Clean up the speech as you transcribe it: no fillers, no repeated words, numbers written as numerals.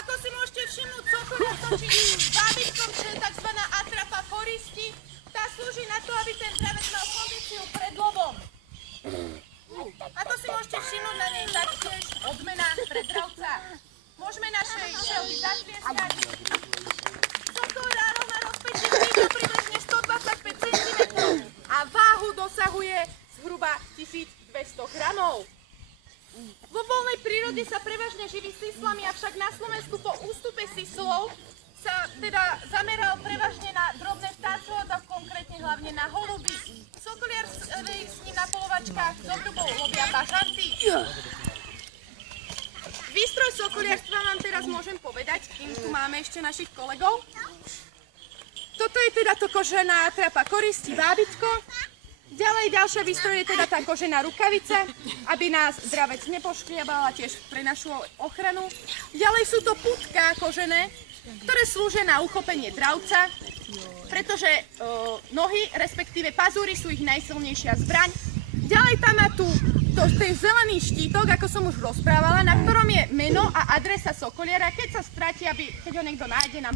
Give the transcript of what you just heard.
Ako si môžete všimnúť, cokoliv točí bábitkom, čo je tzv. Atrapa koristi. Tá slúži na to, aby ten dravec mal kondíciu pred lovom. Ako si môžete všimnúť, na nej taktiež odmena pre dravca. Môžeme našej šelby zatlieskať. Sokol ráno má rozpätie krídla približne 125 cm a váhu dosahuje zhruba 1200 gramov. Vo voľnej prírode sa prevažne živí sislami, avšak na Slovensku po ústupe sislov sa teda zameral prevažne na drobné vtáctvo, a konkrétne hlavne na holuby. Sokoliari s ním na polovačkách s obdobou lovia bažanty. Výstroj sokoliarstva vám teraz môžem povedať, kým tu máme ešte našich kolegov. Toto je teda to kožená atrapa koristi bábitko. Ďalej ďalšia výstroj je teda tá kožená rukavica, aby nás dravec nepoškriabal a tiež pre našu ochranu. Ďalej sú to putká kožené, ktoré slúžia na uchopenie dravca, pretože nohy, respektíve pazúry sú ich najsilnejšia zbraň. Ďalej tam má tu ten zelený štítok, ako som už rozprávala, na ktorom je meno a adresa sokoliara. Keď sa stratí, keď ho niekto nájde, nám